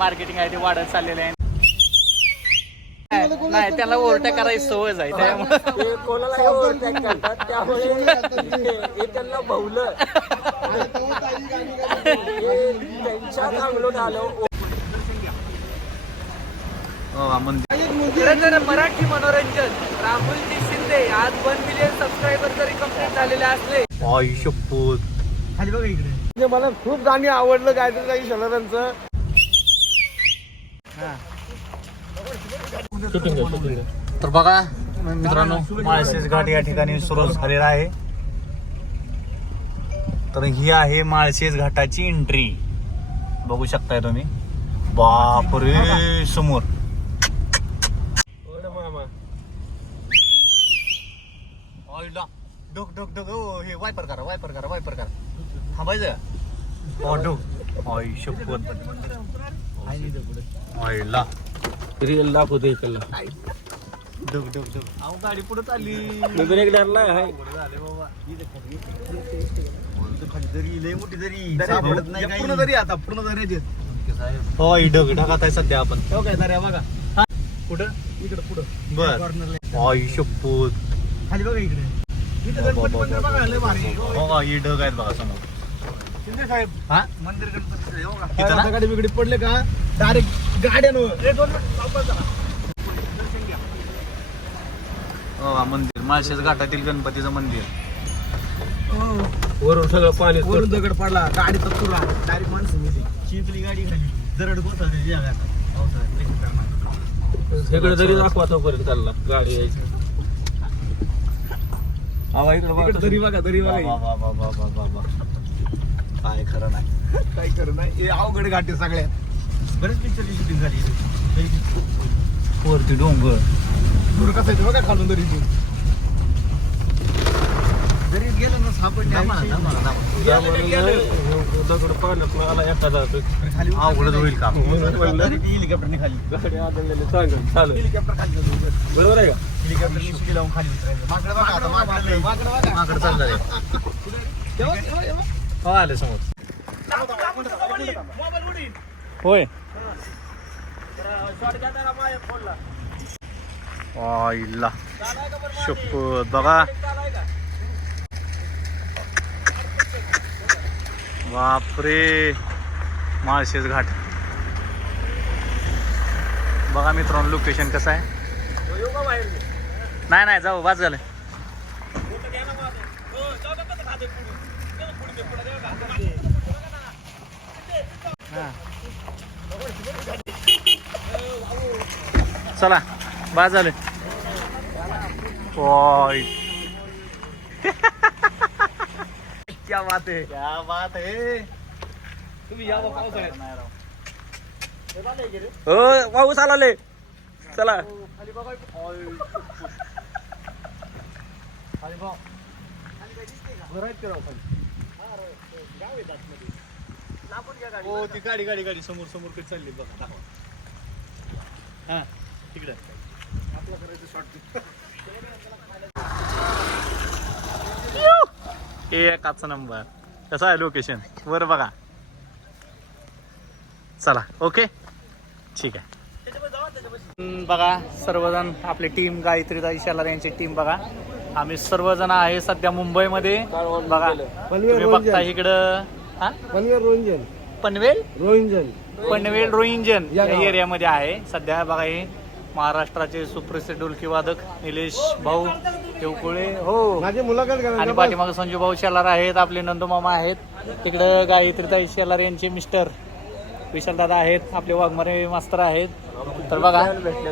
Marketing आहे ते वाढत चाललेलं आहे. नाही त्याला ओव्हरटेक करायची सवयच आहे त्यामुळे. ते कोणाला ओव्हरटेक करतात त्यामुळे हे त्यांना भवलं. त्यांच्या चांगलं आलं. खरं तर मराठी मनोरंजन राहुलजी शिंदे आज वन मिलियन सबस्क्रायबर जरी कंप्लीट झालेले असले. आई शपथ म्हणजे मला खूप गाणी आवडलं गायत्री काही शलरांचं तर बघा मित्रांनो माळशेज घाट या ठिकाणी सुरू झालेला आहे. तर ही आहे माळशेज घाटाची एंट्री बघू शकताय तुम्ही. बापरे समोर. डोक डोक ओ, हे वायपर करा वायपर करा वायपर करा. रिअल दाखवतो इकडला. अहो गाडी पुढे चालली. ब्रेक धरला आहे. पूर्ण तरी आता पूर्ण तरी हो ढग ढगात आहे सध्या आपण. बघा कुठं इकडे पुढं. बर. आई शपथ खाली बघा इकडे. इथे गणपती मंदिर बघा लय भारी आहे. हो ही ढग आहेत बघा समोर. शिंदे साहेब हा? मंदिर गणपती हो का? इथं ना? आता गाडी बिगडी पडले का? डायरेक्ट गाड्यानं. एक दोन मिनिट लवकर चला. हो हा मंदिर. माळशेज घाटातील गणपतीचं मंदिर. वरून सगळं पाणी वरून दगड पडला गाडीचा तुरा डायरेक्ट माणसं मिली चिंचली गाडी खाली दरड कोसळली सगळं तरी दाखवा तोपर्यंत चालला गाडी यायची. इकडे दरी बघा दरी वा, बघा. वा, वा, वा, वा, वा, वा. काय खरं नाही. काय करू नाही? हे अवघड घाटे सगळ्यात. बरेच पिक्चरची शूटिंग झाली वरती डोंगर. दूर कसं आहे ते बघा खालून दरीतून दरीत गेलं ना सापडले दगड पाण्यात आला एखादा अवघडच होईल काम हेलिकॉप्टरने खाली. गाडी आदळलेली. चांगलं चालू हेलिकॉप्टर खाली बरोबर आहे का? हेलिकॉप्टर शिटी लावून खाली उतरायचं. माकडं बघा आता माकडं बघा तेव्हा- तेव्हा. हो आले समोर? होय. आईला शपथ बघा. बापरे. माळशेज घाट. बघा मित्रांनो लोकेशन कसं आहे? नाही नाही जाऊ वाच झालं. चला बाद झालं क्या बात है. क्या बात है. तुम्ही या बा हो पाऊस आला ले. चला. हो ती गाडी. गाडी गाडी समोर समोर कडे चालली बघा दाखवा. हा. तिकडे एकाच नंबर. कसं आहे लोकेशन वर बघा. चला ओके ठीक आहे. बघा सर्वजण आपली टीम गायत्रीदाई शेलार यांची टीम बघा. आम्ही सर्वजण आहे सध्या मुंबईमध्ये. बघा तुम्ही बघता इकडं हा? पनवेल रोंजन पनवेल? रोईंजन या. एरियामध्ये आहे. सध्या बघा हे महाराष्ट्राचे सुप्रसिद्ध ढोलकी वादक निलेश भाऊ देवकुळे हो. माझी मुलाखत आणि पाठीमागे संजू भाऊ शेलार आहेत आपले नंदूमामा आहेत. तिकडं गायत्रीताई शेलार यांचे मिस्टर विशालदादा आहेत आपले वाघमारे मास्तर आहेत. तर बघा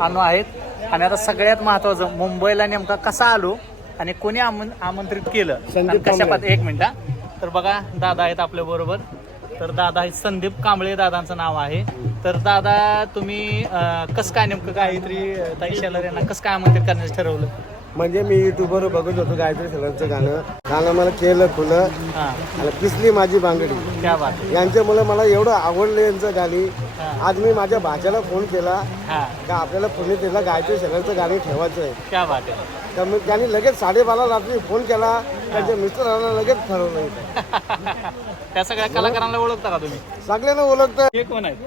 अनु आहेत. आणि आता सगळ्यात महत्वाचं मुंबईला नेमका कसा आलो आणि कोणी आमं- आमंत्रित केलं? कशा एक मिनिट. तर बघा दादा आहेत आपल्या बरोबर. तर दादा आहेत संदीप कांबळे दादांचं नाव आहे. तर दादा तुम्ही कसं काय नेमकं गायत्री ताई शेलार यांना कसं काय आमंत्रित करण्याचं ठरवलं? म्हणजे मी युट्यूबवर बघत होतो गायत्री सलांचं गाणं. गाणं मला केलं खुलं. हा. आणि पिसली माझी बांगडी. क्या बात. यांच्यामुळे मला एवढं आवडलं यांचं गाणी. हा. आज मी माझ्या भाच्याला फोन केला. हा. का आपल्याला पुणे गायत्री सलांचं गाणी ठेवायचं आहे. बात तर मग त्यांनी लगेच साडेबारा रात्री फोन केला. त्यांच्या मिस्टरांना लगेच ठरवलं. त्या सगळ्या कलाकारांना ओळखता का तुम्ही? सगळ्यांना ओळखतं हे कोण आहेत?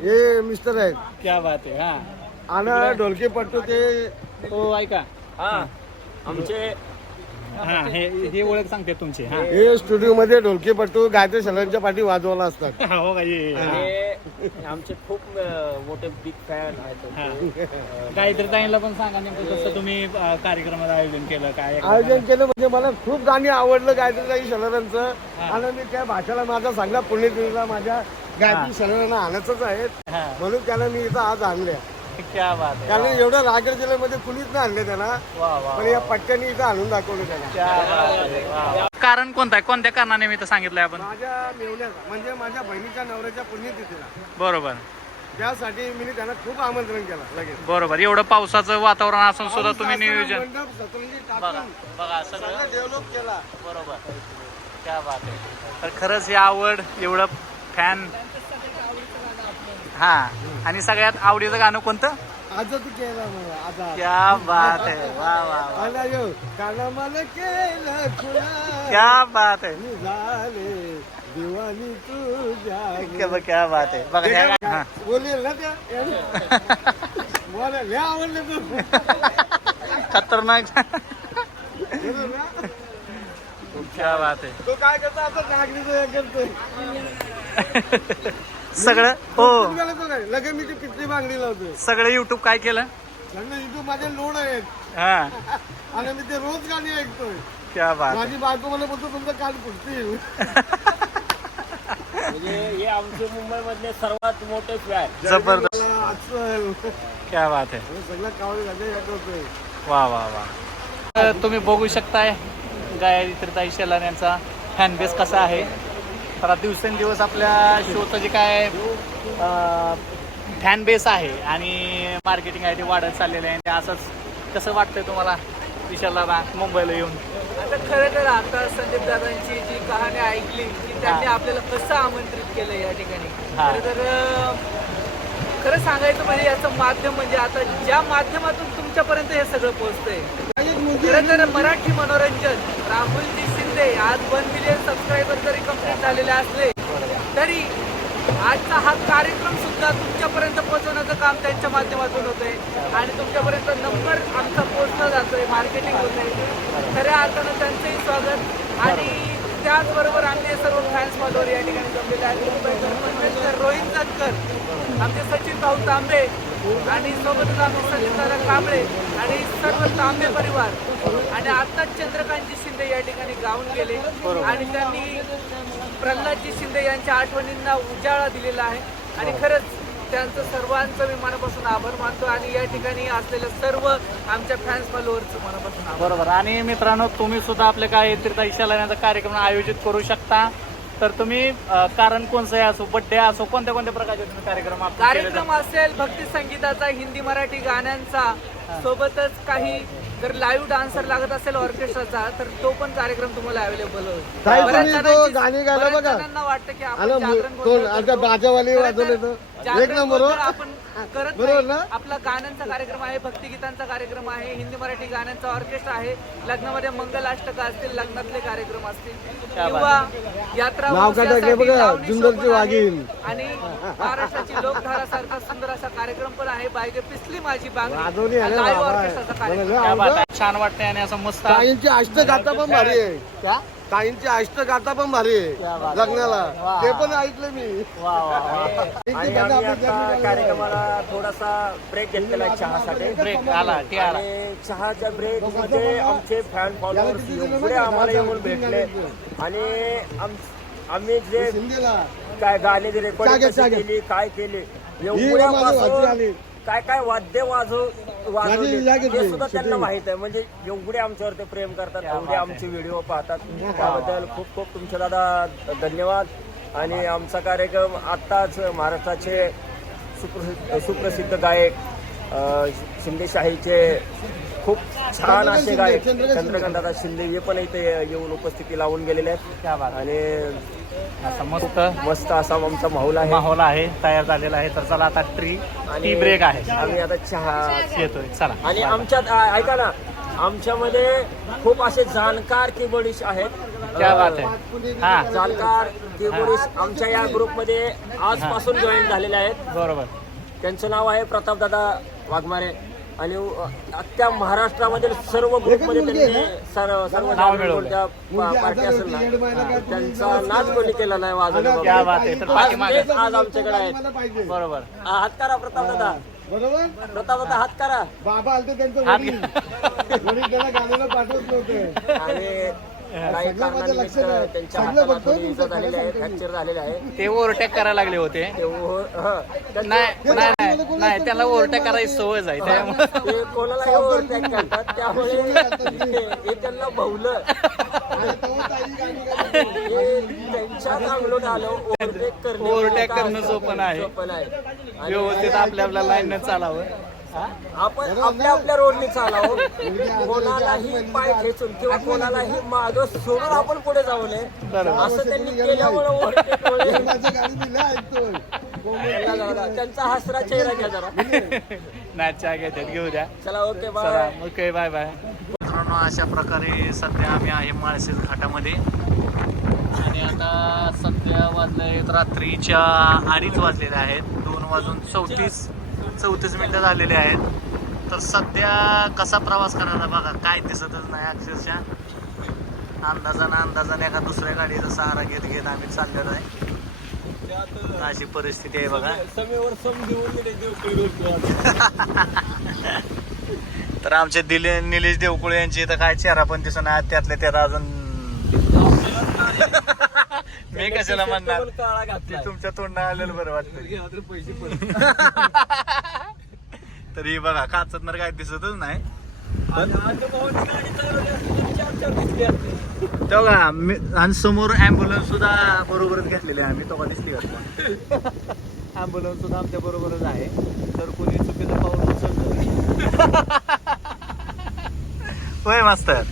हे मिस्टर आहेत. क्या बात आहे हा. आणि ढोलकी पट्टू ते हो ऐका. आमचे हा हे हे ओळख सांगते तुमची हा. हे स्टुडिओ मध्ये ढोलकी पट्टू गायत्री सलांच्या पाठी वाजवायला असतात. हो का ये हे. आमचे खूप अं, मोठे बिग फॅन आहेत हा. गायत्री ताईंला पण सांगा नेमकं कसं तुम्ही अं, कार्यक्रमाचं आयोजन केलं काय आयोजन केलं म्हणजे मला खूप गाणी आवडलं गायत्री शलरांचं आणि मी त्या भाषेला माझा चांगला पुण्यतिथीला माझ्या गायत्री शलरांना आणायचंच आहे. हा. म्हणून त्याला मी इथं आज आणल्या. क्या बात आहे कारण एवढं रायगड जिल्ह्यामध्ये कुणीच नाही आणले त्याला. वा वा पण या पट्ट्याने इथं आणून दाखवलं त्याला. क्या बात आहे. वा, वा. कारण कोणतं आहे? कोणत्या कारणानिमित्त सांगितलंय आपण? माझ्या मेवण्याचा म्हणजे माझ्या बहिणीच्या नवऱ्याच्या पुण्यतिथीला. बरोबर. त्यासाठी मी त्यांना खूप आमंत्रण केलं लगेच. बरोबर. एवढं पावसाचं वातावरण असून सुद्धा तुम्ही नियोजन मंडप सतरंजी बघा टाकून बघा सगळं सगळं डेव्हलप केला. बरोबर. क्या बात आहे तर खरंच ही आवड एवढं फॅन हा. आणि सगळ्यात आवडीचं गाणं कोणतं? आजच केला मला आता क्या बात आहे. वा वा वा. आला यो काना मला केलं खुला. क्या बात आहे. मी झाले दिवाणी तुझ्या क्या क्या बात आहे. बघा ह्या गा- हा. बोलेल ना त्या? बोला लय आवडले तू. खतरनाक. ना? क्या बात आहे. तो काय करतो? आता नागरीचं हे करतो सगळं हो. लगेच मी ती पितळी बांगडी लावतो सगळं युट्यूब काय केलं? इथून माझे लोड आहेत हा. आणि मी ते रोज गाणी ऐकतोय क्या बात आहे. माझी बायको मला बोलतो तुमचं काल पुढतील म्हणजे हे आमचे मुंबई मधले सर्वात मोठे फॅन जबरदस्त. क्या बात आहे. सगळं कावळे झाले हे करतोय वा वा. वा तुम्ही बघू शकताय गायत्रीताई शेलार यांचा फॅन बेस कसा आहे. तर आता दिवसेंदिवस आपल्या शोचं जे काय फॅन बेस आहे आणि मार्केटिंग आहे ते वाढत चाललेलं आहे आणि असंच कसं वाटतंय तुम्हाला विशालला मुंबईला येऊन आता खरं तर आता संदीप दादांची जी कहाणी ऐकली की त्यांनी. आपल्याला कसं आमंत्रित केलं या ठिकाणी. खरं तर खरं सांगायचं म्हणजे याचं माध्यम म्हणजे आता ज्या माध्यमातून तुमच्यापर्यंत हे सगळं पोहोचतंय खरं तर मराठी मनोरंजन राहुलजी शिंदे आज वन मिलियन सबस्क्रायबर जरी कंप्लीट झालेले असले तरी आजचा हा कार्यक्रम सुद्धा तुमच्यापर्यंत पोहोचवण्याचं काम त्यांच्या माध्यमातून होतंय. आणि तुमच्यापर्यंत नंबर आमचा पोहोचला जातोय मार्केटिंग होत आहे खऱ्या अर्थानं त्यांचंही स्वागत. आणि त्याचबरोबर आमचे सर्व फॅन्स फॉलोअर या ठिकाणी जमलेले आहेत. मुंबईकर रोहित जानकर आमचे सचिन भाऊ तांबे आणि सोबतच आमचे सचिनदादा कांबळे आणि सर्व तांबे परिवार. आणि आताच चंद्रकांतजी शिंदे या ठिकाणी गाऊन गेले. आणि त्यांनी प्रल्हादजी शिंदे यांच्या आठवणींना उजाळा दिलेला आहे. आणि खरंच त्यांचं सर्वांचं मी मनापासून आभार मानतो आणि या ठिकाणी असलेल्या सर्व आमच्या फॅन्स फॉलोअरचं मनापासून आभार. बरोबर. आणि मित्रांनो तुम्ही सुद्धा आपल्या काय तीर्थाईशाला यांचा कार्यक्रम आयोजित करू शकता. तर तुम्ही अं, कारण कोणताही असो बड्डे असो कोणत्या कोणत्या प्रकारचे तुम्ही कार्यक्रम आपण केले कार्यक्रम असेल भक्ती संगीताचा हिंदी मराठी गाण्यांचा सोबतच काही जर लाईव्ह डान्सर लागत असेल ऑर्केस्ट्राचा तर तो पण कार्यक्रम तुम्हाला अवेलेबल होईल ताई, बऱ्याच तुम्ही तो जणांची- गाणी गायला बऱ्याच बघा. जणांना वाटतं की आपण आलं जागरण तो गोंधळ आता करतो. बाजावाले खरं वाजवले तर तर जागरण एक नंबर हो. गोंधळ आपण करत बरोबर नाही. ना? आपला गाण्यांचा कार्यक्रम आहे भक्तिगीतांचा कार्यक्रम आहे हिंदी मराठी गाण्यांचा ऑर्केस्ट्रा आहे लग्नामध्ये मंगलाष्टक असतील लग्नातले कार्यक्रम असतील किंवा यात्रा नाव काय उत्सवासाठी बघा, लावणी जुन्नरची आहे. वाघीण. आणि महाराष्ट्राची लोकधारा सारखा सुंदर असा कार्यक्रम पण आहे बायगे पिसली माझी वाजवणी बांगडी आहे लाईव्ह बाबा. ऑर्केस्ट्राचा कार्यक्रम मला क्या बात आवडलं. छान वाटतंय आणि असं मस्त ताईंची अष्टगाथा पण भारी आहे. क्या? ताईंची अष्टगाथा पण भारी क्या बात आहे. लग्नाला. वा. ते पण ऐकलं मी. वा वा वा. एक आणि दिवस आम्ही आपल्या आता जर्नीला कार्यक्रमाला थोडासा ब्रेक घेतलेला आहे चहासाठी. ब्रेक आला टी आला. आणि चहाच्या ब्रेकमध्ये आमचे फॅन फॉलोअर्स एवढे आम्हाला येऊन भेटले. आणि आम- आम्ही जे शिंदेला. काय गाणे रेकॉर्डिंग कशी. केली काय केली ही काय काय वाद्य वाजव वाजवले ते सुद्धा त्यांना. माहीत आहे. म्हणजे एवढे आमच्यावर ते प्रेम करतात एवढे आमचे व्हिडिओ पाहतात. त्याबद्दल खूप खूप तुमचे दादा धन्यवाद. आणि आमचा कार्यक्रम आत्ताच महाराष्ट्राचे सुप्रसिद्ध सुप्रसिद्ध गायक शिंदेशाहीचे खूप छान असे शिंदे, गायक चंद्रकांत शिंदे. हे पण इथे येऊन उपस्थिती लावून गेलेले आहेत. क्या बात. आणि असं मस्त मस्त असा आमचा माहोल आहे. माहोल आहे तयार झालेला आहे. तर चला आता ट्री टी ब्रेक आहे. आम्ही आता चहा येतोय. चला. आणि आमच्यात आ- ऐका ना आमच्यामध्ये खूप असे जाणकार कीबोर्डिस्ट आहेत. क्या बात आहे. हा. जाणकार आमच्या या ग्रुपमध्ये आजपासून जॉईन झालेले आहेत. बरोबर. त्यांचं नाव आहे प्रतापदादा वाघमारे. आणि अख्ख्या महाराष्ट्रामधील सर्व ग्रुपमध्ये त्यांनी सर्व सर्व नाव मिळवलं. कोणत्या पा- पार्टी असेल ना. त्यांचा नाच कोणी केला नाही वाजवलं क्या बात आहे तर आज पाठीमागे. तेच आज आमच्याकडे आहेत. बरोबर. हात करा प्रतापदादा बरोबर? प्रतापदादा हात करा. बाबा आलते त्यांचं आणि काही कारणानिमित्त. त्यांच्या हाताला थोडी इजा झालेली आहे फ्रॅक्चर झालेले आहे ते ओव्हरटेक करायला लागले होते. ते ओव्हर- हं. त्यांचं- नाही नाही नाही, नाही त्याला ओव्हरटेक करायची सवय आहे त्यामुळे ते कोणालाही ओव्हरटॅक करतात. त्यामुळे हे त्यांना भवलं. हे त्यांच्या चांगलं आलं. ओव्हरटेक करणे Overtake करणं असतं? सोपं नाही. सोपं नाही. आणि व्यवस्थित आपल्या आपल्या लाईन चालावं. हा? आपण आपल्या आपल्या रोडने चालावं. कोणालाही पाय खेचून किंवा कोणालाही माग सोडून आपण पुढे जाऊ नये. असं त्यांनी केल्यामुळे त्यांचा हसरा चेहरा घ्या जरा. चहा घेतात घेऊ द्या. चला okay bye. Okay bye bye. मित्रांनो अशा प्रकारे सध्या आम्ही आहे माळशेज घाटामध्ये. आणि आता सध्या वाजले आहेत रात्रीच्या अडीच वाजलेले आहेत. दोन वाजून चौतीस चौतीस मिनिटं झालेले आहेत. तर सध्या कसा प्रवास करायचा बघा काय दिसतच नाही अक्षरशः. अंदाजानं अंदाजाने एका दुसऱ्या गाडीचा सहारा घेत घेत आम्ही चाललेलो आहे. अशी परिस्थिती आहे बघा. तर आमचे दिले निलेश देवकुळे यांची इथं काय चेहरा पण दिसून आहे त्यातल्या त्यात अजून मी कशाला म्हणणार? तुमच्या तोंडा आलेलं बरं वाटतं पैसे पण तरी बघा काचत काय दिसतच नाही. मी आणि समोर अँब्युलन्स सुद्धा बरोबरच घेतलेले आहे आम्ही तेव्हा दिसली का अँब्युलन्स सुद्धा आमच्या बरोबरच आहे. तर कोणी चुकीचं पाऊल उचललं होय मास्तर.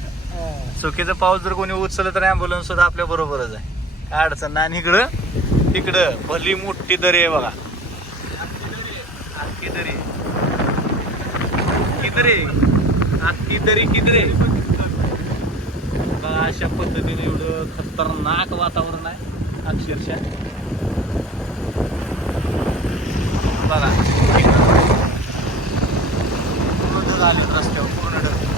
चुकीचं पाऊस जर कोणी उचललं तर अँब्युलन्स सुद्धा आपल्या बरोबरच आहे. काय अडचण नाही. आणि इकडं इकडं भली मोठी दरी आहे बघा. अख्खी दरी किदरे किदरी किदरे बघा अशा पद्धतीने एवढं खतरनाक वातावरण आहे अक्षरशः. बघा. पूर्ण ढग. आले रस्त्यावर